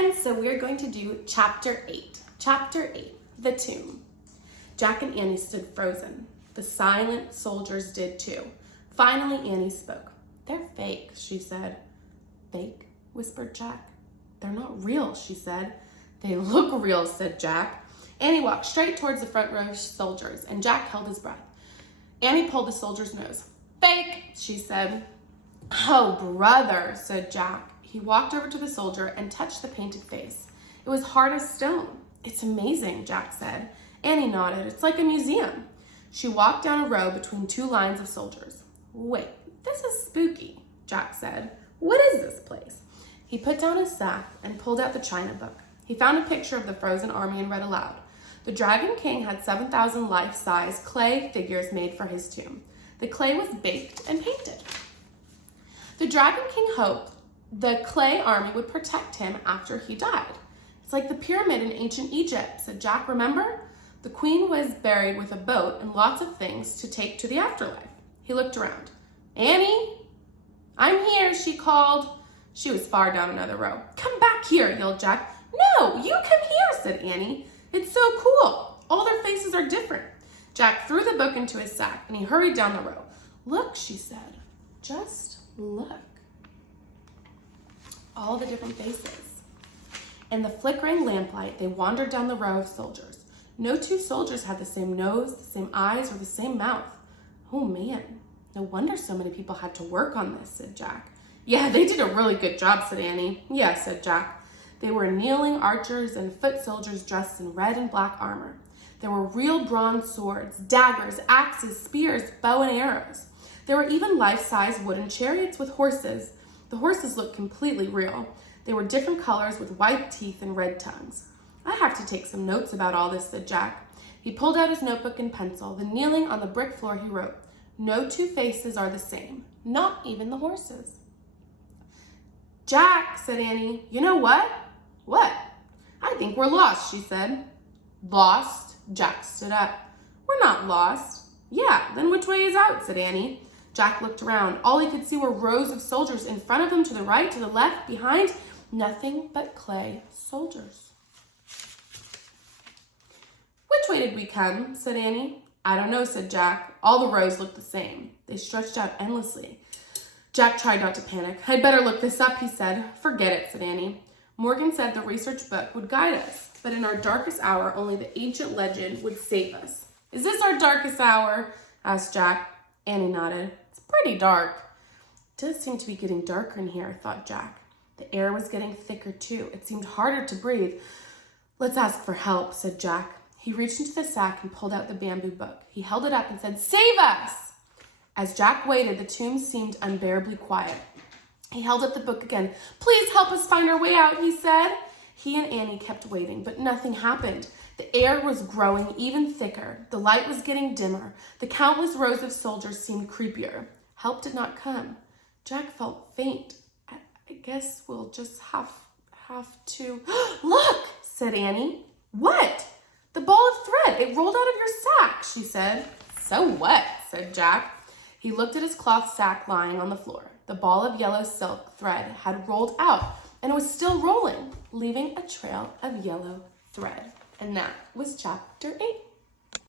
friends, so we're going to do chapter 8. Chapter 8, the tomb. Jack and Annie stood frozen. The silent soldiers did too. Finally, Annie spoke. "They're fake," she said. "Fake?" whispered Jack. "They're not real," she said. "They look real," said Jack. Annie walked straight towards the front row of soldiers, and Jack held his breath. Annie pulled the soldier's nose. "Fake," she said. "Oh, brother," said Jack. He walked over to the soldier and touched the painted face. It was hard as stone. "It's amazing," Jack said. Annie nodded. "It's like a museum." She walked down a row between two lines of soldiers. "Wait, this is spooky," Jack said. "What is this place?" He put down his sack and pulled out the china book. He found a picture of the frozen army and read aloud. The Dragon King had 7,000 life-size clay figures made for his tomb. The clay was baked and painted. The Dragon King hoped the clay army would protect him after he died. "It's like the pyramid in ancient Egypt," said Jack. "Remember? The queen was buried with a boat and lots of things to take to the afterlife." He looked around. "Annie? I'm here," she called. She was far down another row. "Come back here," yelled Jack. "No, you come here," said Annie. "It's so cool. All their faces are different." Jack threw the book into his sack and he hurried down the row. "Look," she said. "Just look. All the different faces." In the flickering lamplight, they wandered down the row of soldiers. No two soldiers had the same nose, the same eyes, or the same mouth. "Oh man, no wonder so many people had to work on this," said Jack. "Yeah, they did a really good job," said Annie. "Yeah," said Jack. They were kneeling archers and foot soldiers dressed in red and black armor. There were real bronze swords, daggers, axes, spears, bow and arrows. There were even life-size wooden chariots with horses. The horses looked completely real. They were different colors with white teeth and red tongues. "I have to take some notes about all this," said Jack. He pulled out his notebook and pencil. Then kneeling on the brick floor, he wrote, "No two faces are the same, not even the horses." "Jack," said Annie, "you know what?" "What?" "I think we're lost," she said. "Lost?" Jack stood up. "We're not lost." "Yeah, then which way is out?" said Annie. Jack looked around. All he could see were rows of soldiers in front of him, to the right, to the left, behind. Nothing but clay soldiers. "Which way did we come?" said Annie. "I don't know," said Jack. All the rows looked the same. They stretched out endlessly. Jack tried not to panic. "I'd better look this up," he said. "Forget it," said Annie. "Morgan said the research book would guide us, but in our darkest hour, only the ancient legend would save us." "Is this our darkest hour?" asked Jack. Annie nodded. "It's pretty dark." "It does seem to be getting darker in here," thought Jack. The air was getting thicker too. It seemed harder to breathe. "Let's ask for help," said Jack. He reached into the sack and pulled out the bamboo book. He held it up and said, "Save us!" As Jack waited, the tomb seemed unbearably quiet. He held up the book again. "Please help us find our way out," he said. He and Annie kept waiting, but nothing happened. The air was growing even thicker. The light was getting dimmer. The countless rows of soldiers seemed creepier. Help did not come. Jack felt faint. I guess we'll just have to... "Look," said Annie. "What?" "The ball of thread. It rolled out of your sack," she said. "So what?" said Jack. He looked at his cloth sack lying on the floor. The ball of yellow silk thread had rolled out, and it was still rolling, leaving a trail of yellow thread. And that was chapter 8.